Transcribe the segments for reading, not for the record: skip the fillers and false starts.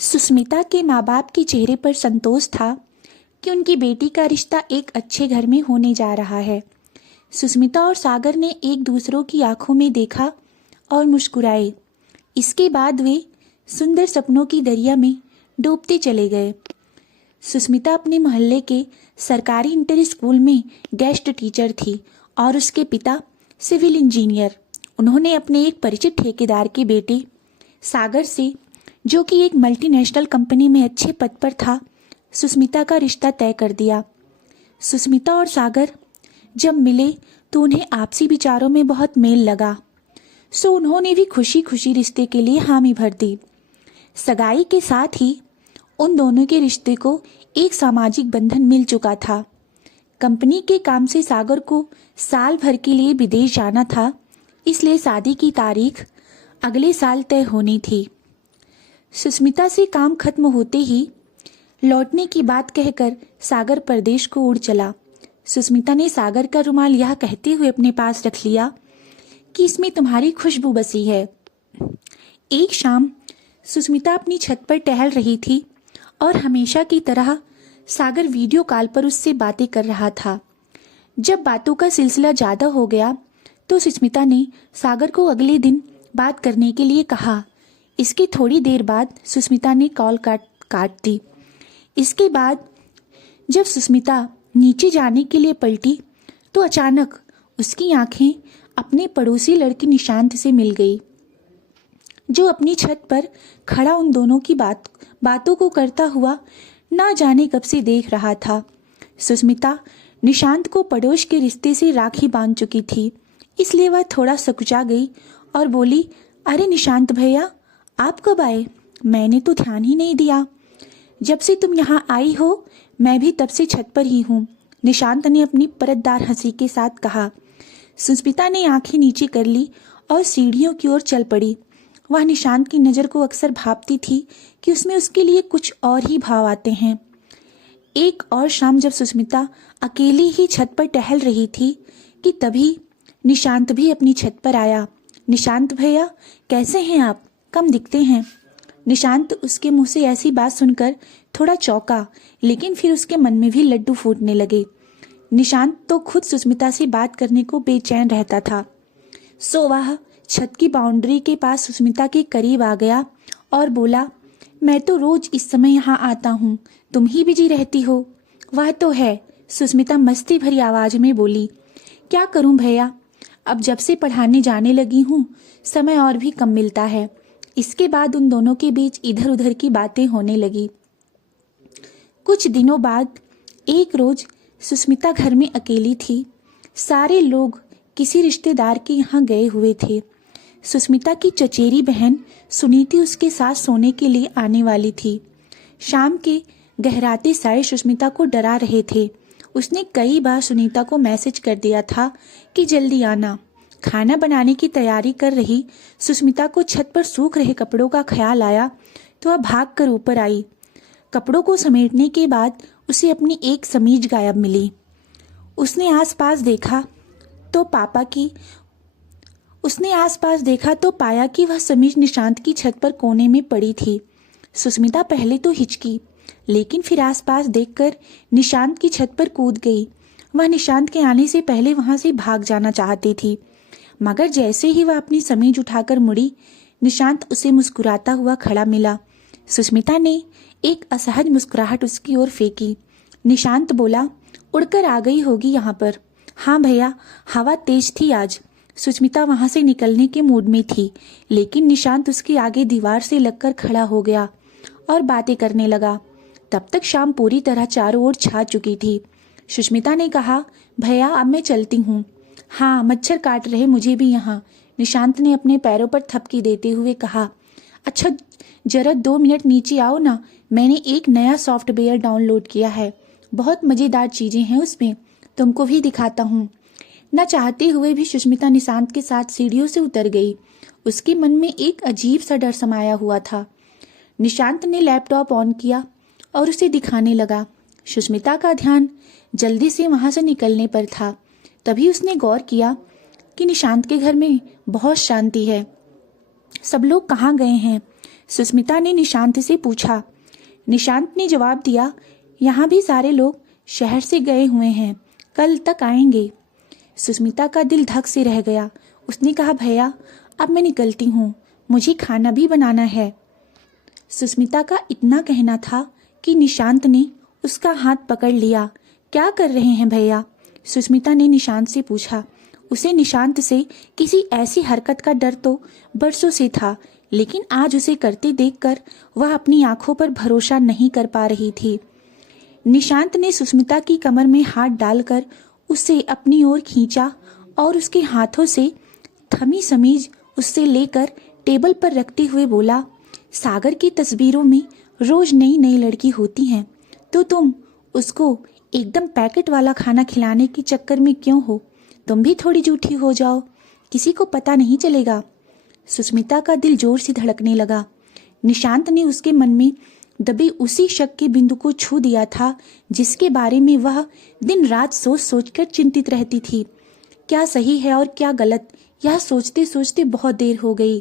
सुस्मिता के माँ बाप के चेहरे पर संतोष था कि उनकी बेटी का रिश्ता एक अच्छे घर में होने जा रहा है। सुस्मिता और सागर ने एक दूसरों की आंखों में देखा और मुस्कुराए। इसके बाद वे सुंदर सपनों की दरिया में डूबते चले गए। सुस्मिता अपने मोहल्ले के सरकारी इंटर स्कूल में गेस्ट टीचर थी और उसके पिता सिविल इंजीनियर। उन्होंने अपने एक परिचित ठेकेदार के बेटे सागर से, जो कि एक मल्टीनेशनल कंपनी में अच्छे पद पर था, सुस्मिता का रिश्ता तय कर दिया। सुस्मिता और सागर जब मिले तो उन्हें आपसी विचारों में बहुत मेल लगा, सो उन्होंने भी खुशी खुशी रिश्ते के लिए हामी भर दी। सगाई के साथ ही उन दोनों के रिश्ते को एक सामाजिक बंधन मिल चुका था। कंपनी के काम से सागर को साल भर के लिए विदेश जाना था, इसलिए शादी की तारीख अगले साल तय होनी थी। सुस्मिता से काम खत्म होते ही लौटने की बात कहकर सागर परदेश को उड़ चला। सुस्मिता ने सागर का रुमाल यह कहते हुए अपने पास रख लिया कि इसमें तुम्हारी खुशबू बसी है। एक शाम सुस्मिता अपनी छत पर टहल रही थी और हमेशा की तरह सागर वीडियो कॉल पर उससे बातें कर रहा था। जब बातों का सिलसिला ज्यादा हो गया तो सुस्मिता ने सागर को अगले दिन बात करने के लिए कहा। इसकी थोड़ी देर बाद सुस्मिता ने कॉल काट दी। इसके बाद जब सुस्मिता नीचे जाने के लिए पलटी तो अचानक उसकी आंखें अपने पड़ोसी लड़के निशांत से मिल गई, जो अपनी छत पर खड़ा उन दोनों की बातों को करता हुआ ना जाने कब से देख रहा था। सुस्मिता निशांत को पड़ोस के रिश्ते से राखी बांध चुकी थी, इसलिए वह थोड़ा सकुचा गई और बोली, अरे निशांत भैया, आप कब आए? मैंने तो ध्यान ही नहीं दिया। जब से तुम यहाँ आई हो मैं भी तब से छत पर ही हूँ, निशांत ने अपनी परतदार हंसी के साथ कहा। सुस्मिता ने आंखें नीचे कर ली और सीढ़ियों की ओर चल पड़ी। वह निशांत की नज़र को अक्सर भांपती थी कि उसमें उसके लिए कुछ और ही भाव आते हैं। एक और शाम जब सुस्मिता अकेली ही छत पर टहल रही थी कि तभी निशांत भी अपनी छत पर आया। निशांत भैया, कैसे हैं आप? कम दिखते हैं। निशांत उसके मुंह से ऐसी बात सुनकर थोड़ा चौंका, लेकिन फिर उसके मन में भी लड्डू फूटने लगे। निशांत तो खुद सुस्मिता से बात करने को बेचैन रहता था। सो वह छत की बाउंड्री के पास सुस्मिता के करीब आ गया और बोला, मैं तो रोज इस समय यहाँ आता हूँ, तुम ही बिजी रहती हो। वह तो है, सुस्मिता मस्ती भरी आवाज में बोली। क्या करूँ भैया, अब जब से पढ़ाने जाने लगी हूँ समय और भी कम मिलता है। इसके बाद उन दोनों के बीच इधर उधर की बातें होने लगी। कुछ दिनों बाद एक रोज सुस्मिता घर में अकेली थी। सारे लोग किसी रिश्तेदार के यहाँ गए हुए थे। सुस्मिता की चचेरी बहन सुनीति उसके साथ सोने के लिए आने वाली थी। शाम के गहराते साए सुस्मिता को डरा रहे थे। उसने कई बार सुनीता को मैसेज कर दिया था कि जल्दी आना। खाना बनाने की तैयारी कर रही सुस्मिता को छत पर सूख रहे कपड़ों का ख्याल आया तो वह भागकर ऊपर आई। कपड़ों को समेटने के बाद उसे अपनी एक समीज गायब मिली। उसने आसपास देखा तो पाया कि वह समीज निशांत की छत पर कोने में पड़ी थी। सुस्मिता पहले तो हिचकी, लेकिन फिर आसपास देखकर निशांत की छत पर कूद गई। वह निशांत के आने से पहले वहां से भाग जाना चाहती थी, मगर जैसे ही वह अपनी समीज उठाकर मुड़ी, निशांत उसे मुस्कुराता हुआ खड़ा मिला। सुस्मिता ने एक असहज मुस्कुराहट उसकी ओर फेंकी। निशांत बोला, उड़कर आ गई होगी यहाँ पर। हाँ भैया, हवा तेज थी आज। सुस्मिता वहां से निकलने के मूड में थी, लेकिन निशांत उसके आगे दीवार से लगकर खड़ा हो गया और बातें करने लगा। तब तक शाम पूरी तरह चारों ओर छा चुकी थी। सुस्मिता ने कहा, भैया अब मैं चलती हूँ। हाँ, मच्छर काट रहे मुझे भी यहाँ, निशांत ने अपने पैरों पर थपकी देते हुए कहा। अच्छा जरा 2 मिनट नीचे आओ ना, मैंने एक नया सॉफ्टवेयर डाउनलोड किया है, बहुत मजेदार चीजें हैं उसमें, तुमको भी दिखाता हूँ। न चाहते हुए भी सुस्मिता निशांत के साथ सीढ़ियों से उतर गई। उसके मन में एक अजीब सा डर समाया हुआ था। निशांत ने लैपटॉप ऑन किया और उसे दिखाने लगा। सुस्मिता का ध्यान जल्दी से वहां से निकलने पर था। तभी उसने गौर किया कि निशांत के घर में बहुत शांति है। सब लोग कहाँ गए हैं? सुस्मिता ने निशांत से पूछा। निशांत ने जवाब दिया, यहाँ भी सारे लोग शहर से गए हुए हैं, कल तक आएंगे। सुस्मिता का दिल धक से रह गया। उसने कहा, भैया अब मैं निकलती हूँ, मुझे खाना भी बनाना है। सुस्मिता का इतना कहना था कि निशांत ने उसका हाथ पकड़ लिया। क्या कर रहे हैं भैया? सुस्मिता ने निशांत से पूछा। उसे निशांत से किसी ऐसी हरकत का डर तो बरसों से था, लेकिन आज उसे करते देखकर वह अपनी आंखों पर भरोसा नहीं कर पा रही थी। निशांत ने सुस्मिता की कमर में हाथ डालकर उसे अपनी ओर खींचा और उसके हाथों से थमी समीज उससे लेकर टेबल पर रखते हुए बोला, सागर की तस्वीरों में रोज नई नई लड़की होती हैं, तो तुम उसको एकदम पैकेट वाला खाना खिलाने के चक्कर में क्यों हो? तुम भी थोड़ी झूठी हो जाओ, किसी को पता नहीं चलेगा। सुस्मिता का दिल जोर से धड़कने लगा। निशांत ने उसके मन में दबे उसी शक के बिंदु को छू दिया था जिसके बारे में वह दिन रात सोच सोचकर चिंतित रहती थी। क्या सही है और क्या गलत, यह सोचते सोचते बहुत देर हो गई।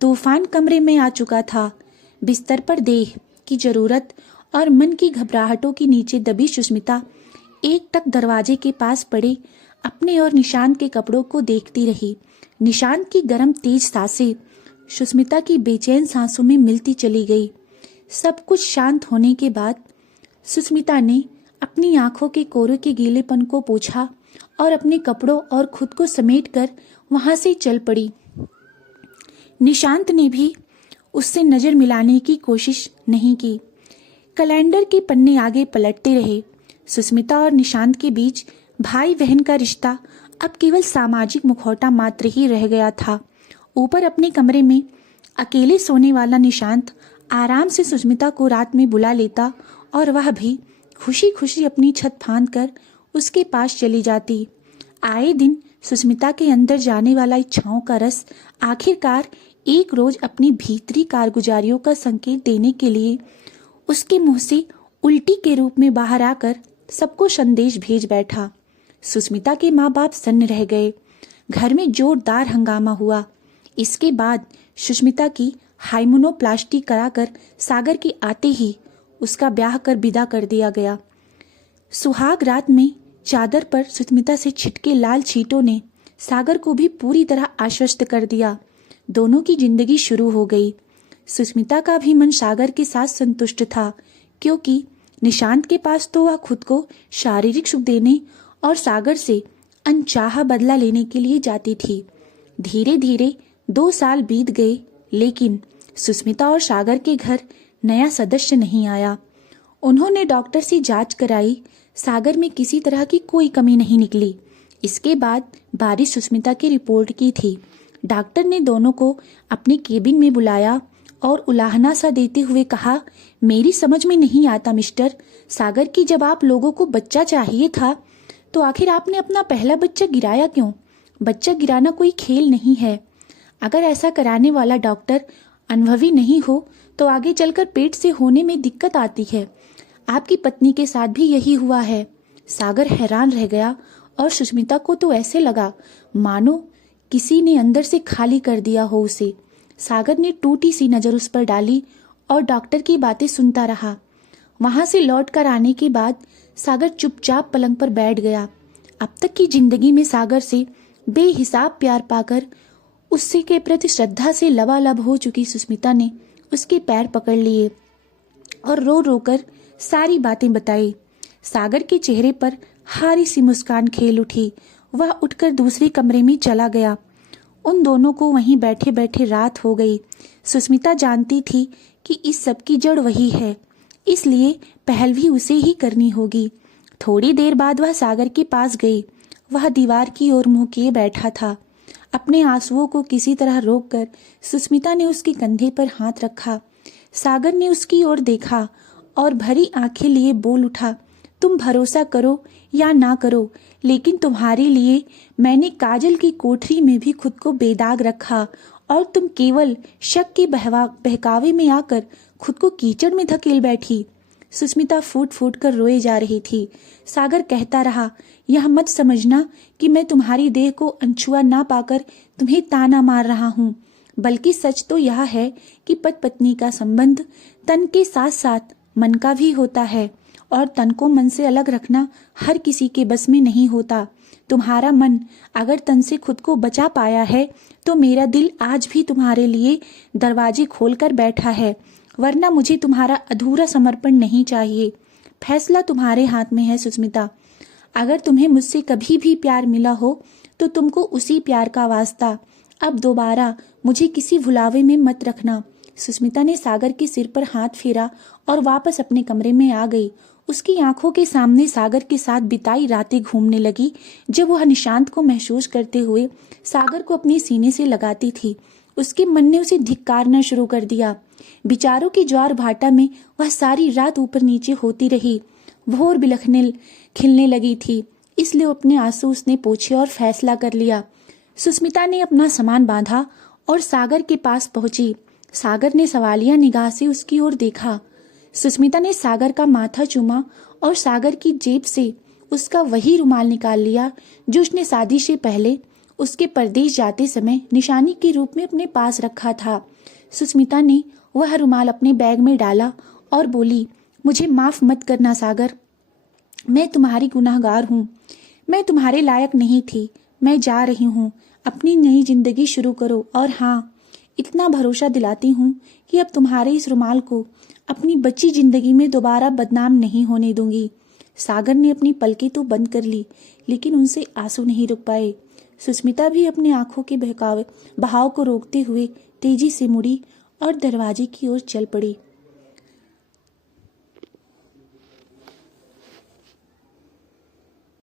तूफान कमरे में आ चुका था। बिस्तर पर देह की जरूरत और मन की घबराहटों के नीचे दबी सुस्मिता एकटक दरवाजे के पास पड़े अपने और निशांत के कपड़ों को देखती रही। निशांत की गर्म तेज सांसें सुस्मिता की बेचैन सांसों में मिलती चली गई। सब कुछ शांत होने के बाद सुस्मिता ने अपनी आंखों के कोरे के गीलेपन को पोंछा और अपने कपड़ों और खुद को समेटकर वहां से चल पड़ी। निशांत ने भी उससे नजर मिलाने की कोशिश नहीं की। कैलेंडर के पन्ने आगे पलटते रहे। सुस्मिता और निशांत के बीच भाई बहन का रिश्ता अब केवल सामाजिक मुखौटा मात्र ही रह गया था। ऊपर अपने कमरे में अकेले सोने वाला निशांत आराम से सुस्मिता को रात में बुला लेता और वह भी खुशी खुशी अपनी छत फांद कर उसके पास चली जाती। आए दिन सुस्मिता के अंदर जाने वाला इच्छाओं का रस आखिरकार एक रोज अपनी भीतरी कारगुजारियों का संकेत देने के लिए उसके मुंह से उल्टी के रूप में बाहर आकर सबको संदेश भेज बैठा। सुस्मिता के माँ बाप सन्न रह गए। घर में जोरदार हंगामा हुआ। इसके बाद सुस्मिता की हाइमोनोप्लास्टी कराकर सागर के आते ही उसका ब्याह कर विदा कर दिया गया। सुहाग रात में चादर पर सुस्मिता से छिटके लाल छींटों ने सागर को भी पूरी तरह आश्वस्त कर दिया। दोनों की जिंदगी शुरू हो गई। सुस्मिता का भी मन सागर के साथ संतुष्ट था, क्योंकि निशांत के पास तो वह खुद को शारीरिक सुख देने और सागर से अनचाहा बदला लेने के लिए जाती थी। धीरे धीरे 2 साल बीत गए, लेकिन सुस्मिता और सागर के घर नया सदस्य नहीं आया। उन्होंने डॉक्टर से जांच कराई। सागर में किसी तरह की कोई कमी नहीं निकली। इसके बाद बारिश सुस्मिता की रिपोर्ट की थी। डॉक्टर ने दोनों को अपने केबिन में बुलाया और उलाहना सा देते हुए कहा, मेरी समझ में नहीं आता मिस्टर सागर की, जब आप लोगों को बच्चा चाहिए था तो आखिर आपने अपना पहला बच्चा गिराया क्यों? बच्चा गिराना कोई खेल नहीं है। अगर ऐसा कराने वाला डॉक्टर अनुभवी नहीं हो तो आगे चलकर पेट से होने में दिक्कत आती है। आपकी पत्नी के साथ भी यही हुआ है। सागर हैरान रह गया और सुस्मिता को तो ऐसे लगा मानो किसी ने अंदर से खाली कर दिया हो उसे। सागर ने टूटी सी नजर उस पर डाली और डॉक्टर की बातें सुनता रहा। वहां से लौट कर आने के बाद सागर चुपचाप पलंग पर बैठ गया। अब तक की जिंदगी में सागर से बेहिसाब प्यार पाकर उससे के प्रति श्रद्धा से लबालब हो चुकी सुस्मिता ने उसके पैर पकड़ लिए और रो रो कर सारी बातें बताई। सागर के चेहरे पर हारी सी मुस्कान खेल उठी। वह उठकर दूसरे कमरे में चला गया। उन दोनों को वहीं बैठे बैठे रात हो गई। सुस्मिता जानती थी कि इस सब की जड़ वही है, इसलिए पहल भी उसे ही करनी होगी। थोड़ी देर बाद वह सागर के पास गई। वह दीवार की ओर मुंह किए बैठा था। अपने आंसुओं को किसी तरह रोककर सुस्मिता ने उसके कंधे पर हाथ रखा। सागर ने उसकी ओर देखा और भरी आंखें लिए बोल उठा, तुम भरोसा करो या ना करो, लेकिन तुम्हारे लिए मैंने काजल की कोठरी में भी खुद को बेदाग रखा और तुम केवल शक के बहकावे में आकर खुद को कीचड़ में धकेल बैठी। सुस्मिता फूट फूट कर रोए जा रही थी। सागर कहता रहा, यह मत समझना कि मैं तुम्हारी देह को अनछुआ ना पाकर तुम्हें ताना मार रहा हूँ, बल्कि सच तो यह है कि पति पत्नी का संबंध तन के साथ साथ मन का भी होता है, और तन को मन से अलग रखना हर किसी के बस में नहीं होता। तुम्हारा मन अगर तन से खुद को बचा पाया है तो मेरा दिल आज भी तुम्हारे लिए दरवाजे खोलकर बैठा है, वरना मुझे तुम्हारा अधूरा समर्पण नहीं चाहिए। फैसला तुम्हारे हाथ में है सुस्मिता। अगर तुम्हें मुझसे कभी भी प्यार मिला हो तो तुमको उसी प्यार का वास्ता। अब दोबारा मुझे किसी भुलावे में मत रखना। सुस्मिता ने सागर के सिर पर हाथ फेरा और वापस अपने कमरे में आ गई। उसकी आंखों के सामने सागर के साथ बिताई रातें घूमने लगी, जब वह निशांत को महसूस करते हुए सागर को अपने सीने से लगाती थी। उसके मन ने उसे धिक्कारना शुरू कर दिया। विचारों की ज्वार भाटा में वह सारी रात ऊपर नीचे होती रही। भोर बिलखने खिलने लगी थी, इसलिए अपने आंसू उसने पोंछे और फैसला कर लिया। सुस्मिता ने अपना सामान बांधा और सागर के पास पहुंची। सागर ने सवालिया निगाह से उसकी ओर देखा। सुस्मिता ने सागर का माथा चूमा और सागर की जेब से उसका वही रुमाल निकाल लिया जो उसने शादी से पहले उसके परदेश जाते समय निशानी के रूप में अपने पास रखा था। सुस्मिता ने वह रुमाल अपने बैग में डाला और बोली, मुझे माफ मत करना सागर, मैं तुम्हारी गुनाहगार हूँ। मैं तुम्हारे लायक नहीं थी। मैं जा रही हूँ, अपनी नई जिंदगी शुरू करो। और हाँ, इतना भरोसा दिलाती हूँ कि अब तुम्हारे इस रुमाल को अपनी बची जिंदगी में दोबारा बदनाम नहीं होने दूंगी। सागर ने अपनी पलकें तो बंद कर ली, लेकिन उनसे आंसू नहीं रुक पाए। सुस्मिता भी अपनी आंखों के बहाव को रोकते हुए तेजी से मुड़ी और दरवाजे की ओर चल पड़ी।